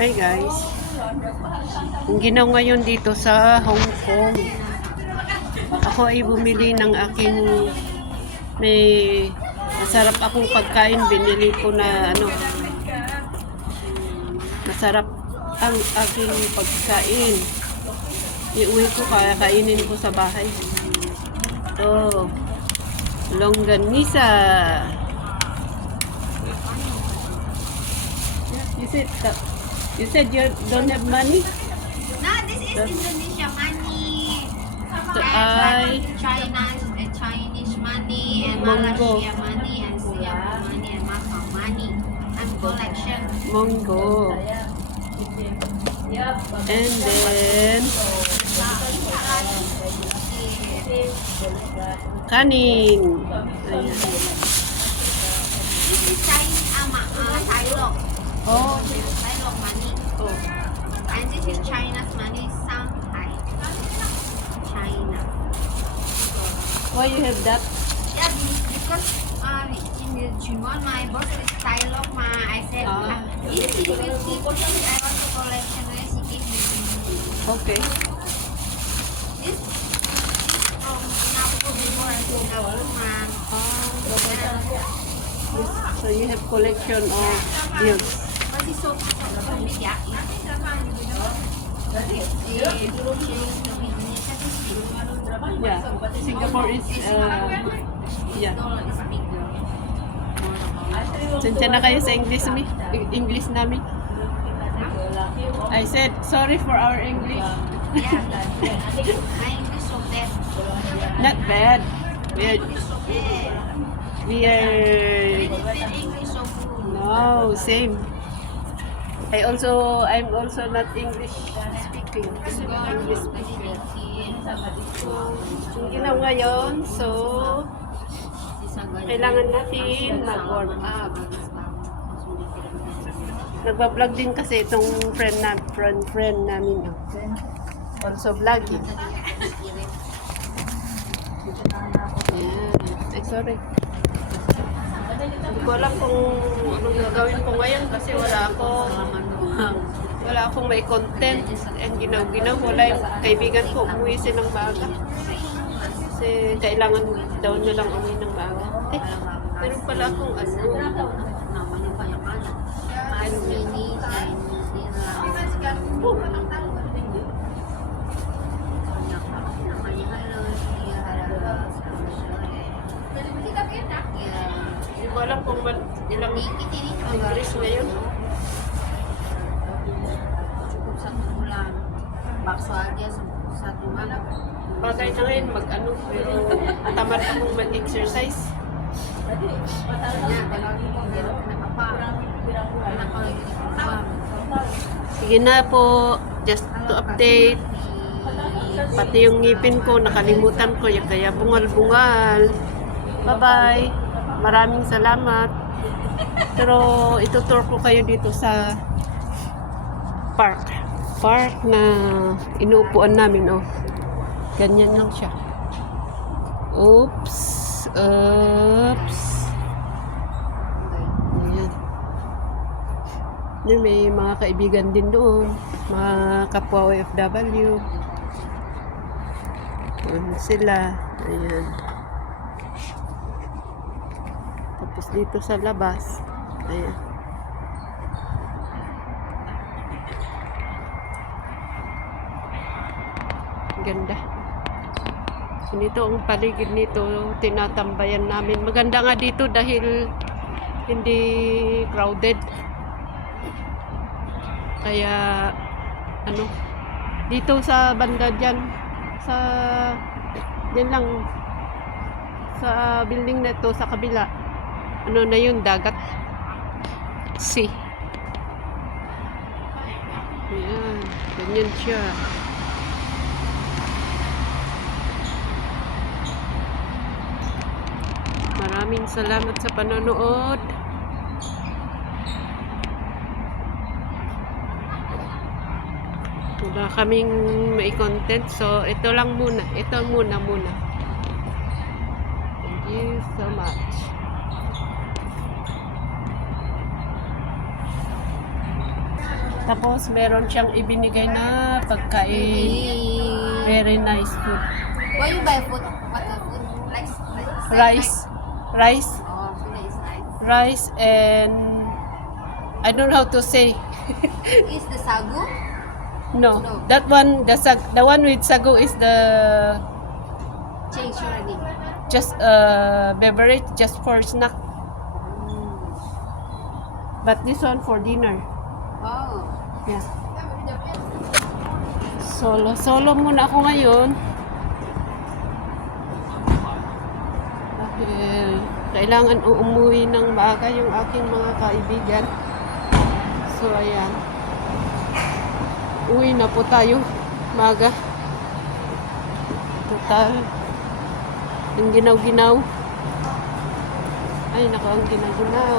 Hi guys. Ang ginaw ngayon dito sa Hong Kong. Ako ay bumili ng aking may masarap akong pagkain. Binili ko na masarap ang aking pagkain. Iuwi ko, kainin ko sa bahay. Ito, longganisa. You said you don't have money? No, this is Indonesia money. So, Chinese money and Monggo. Malaysia money and Singapore money and Macau money and collection. Monggo. And then kanin. Ayan. This is Chinese Thailand. Oh, Thailand money. oh. And this is China's money, Shanghai. China. Why you have that? Yeah, because in the Jungon, my boss is Thailand. I said, this is 50. I want to collection. She gave me. Okay. This from Singapore before Singapore. So you have collection of bills. But it's so big, yeah. Yeah, Singapore is yeah. Sensya na kayo sa English namin. I said sorry for our English. Yeah, my English so bad. Not bad. We are English so good. no same. I'm also not English speaking. English speaking. Yung ginaw ngayon, so kailangan natin mag-warm up. Nagba-vlog din kasi itong friend namin. Also vlogging. Ayan. Ay, sorry. Hindi ko alam kung anong gagawin ko ngayon kasi wala akong may content. And ginaw, wala yung kaibigan ko. Umuwi silang maaga. Kasi kailangan daw nyo lang umuwi ng maaga. Meron pala akong Hindi ko alam kung ilang English ngayon. Cukup 1 bulan. Bakso aja 1 bulan. Bagay na ngayon pero tamad akong mag-exercise. Sige na po, just to update. Pati yung ngipin ko, nakalimutan ko, kaya bungal-bungal. Bye-bye. Maraming salamat. Pero itutur ko kayo dito sa park. Park na inuupuan namin, oh. Ganyan lang siya. Oops. Ayan. May mga kaibigan din doon. Mga kapwa OFW. Ayan sila. Ayan. Tapos dito sa labas. Ayan. Ganda. Ganito ang paligid nito, tinatambayan namin. Maganda nga dito dahil hindi crowded. Kaya dito sa banda dyan, dyan lang sa building na to sa kabila. Na yun, dagat. Sea. Ayan, ganyan siya. Maraming salamat sa panonood. Wala kaming may content, so ito lang muna. Ito muna. Thank you so much. Tapos meron siyang ibinigay na pagkain. Very nice food. Why you buy food? What the food? Like Rice. Rice. Oh, food is nice. Rice and I don't know how to say. Is the sagu? No. No. That one, the one with sago is the Change already. just beverage just for snack. But this one for dinner. Oh. Yeah. Solo muna ako ngayon. Dahil kailangan umuwi ng maaga yung aking mga kaibigan. So, ayan. Uwi na po tayo. Maaga. Total. Ang ginaw-ginaw. Ay, naku, ang ginaw-ginaw.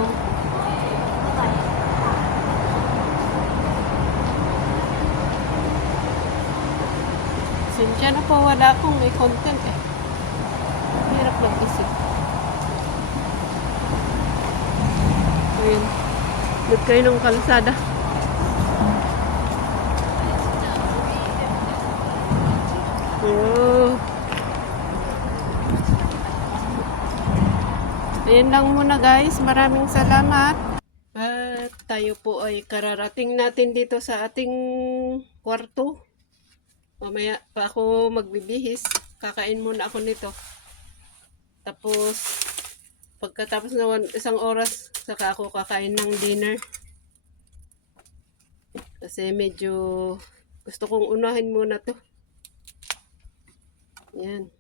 Sinsya na po, wala akong may content eh. Hirap mag-isip. Ayun. Look kayo ng kalsada. Oh. Ayan lang muna guys. Maraming salamat. At tayo po ay kararating natin dito sa ating kwarto. Mamaya pa ako magbibihis. Kakain muna ako nito. Tapos, pagkatapos na isang oras, saka ako kakain ng dinner. Kasi medyo gusto kong unahin muna to. Yan.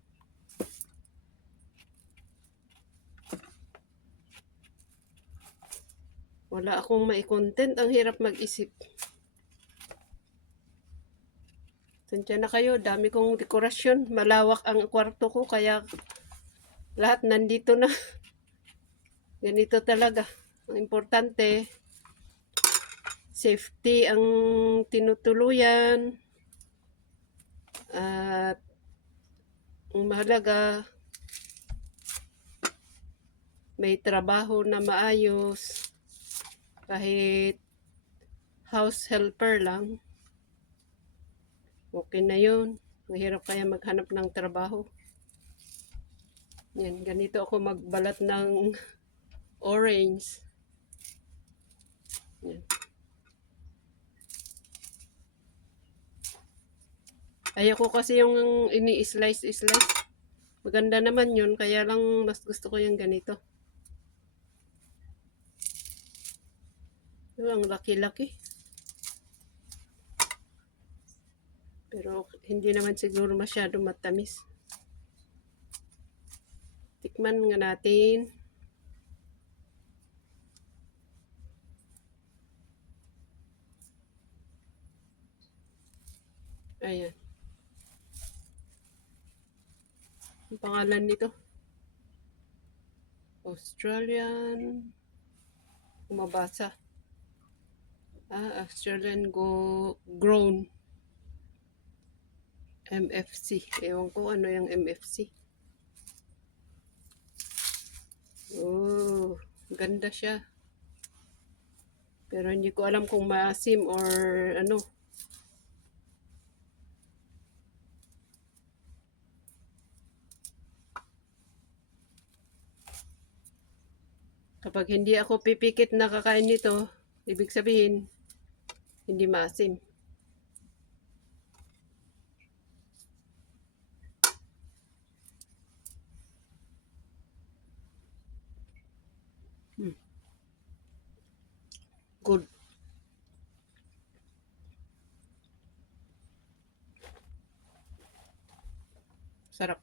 Wala akong mai-content. Ang hirap mag-isip. Tansya na kayo. Dami kong dekorasyon. Malawak ang kwarto ko. Kaya lahat nandito na. Ganito talaga. Ang importante, safety ang tinutuluyan. At ang mahalaga, may trabaho na maayos. Kahit house helper lang, okay na yun. Mahirap kaya maghanap ng trabaho. Yan, ganito ako magbalat ng orange. Yan. Ayoko kasi yung ini-slice. Maganda naman yun, kaya lang mas gusto ko yung ganito. Ang laki-laki. Pero hindi naman siguro masyado matamis. Tikman nga natin. Ayan. Ang pangalan nito? Australian. Kumabasa. Australian grown MFC. Ewan ko ano yung MFC. Oh, ganda siya. Pero hindi ko alam kung maasim or ano. Kapag hindi ako pipikit na kakain nito, ibig sabihin, hindi maasim. Good. Sarap.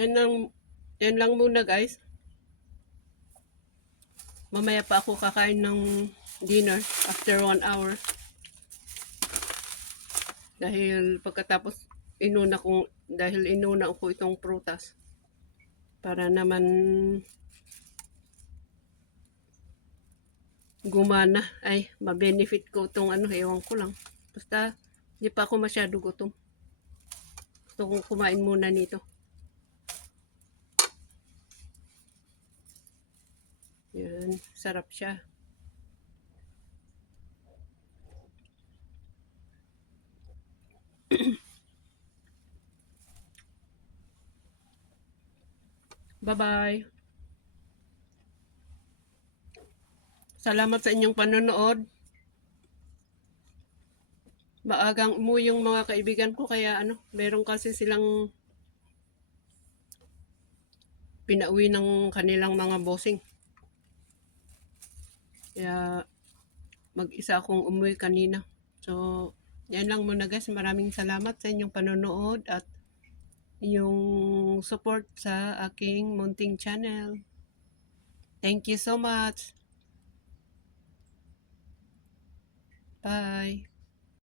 Yan lang muna guys. Mamaya pa ako kakain ng dinner after 1 hour. Dahil pagkatapos inuna ko itong prutas. Para naman gumana. Ay, ma-benefit ko itong ano, ewan ko lang. Basta, hindi pa ako masyado gutom. Gusto kong kumain muna nito. Yan, sarap siya. Bye-bye. Salamat sa inyong panonood. Maagang umuwi yung mga kaibigan ko kaya meron kasi silang pinauwi ng kanilang mga bossing. Kaya mag-isa akong umuwi kanina. So, yan lang muna guys. Maraming salamat sa inyong panonood at yung support sa aking munting channel. Thank you so much. Bye.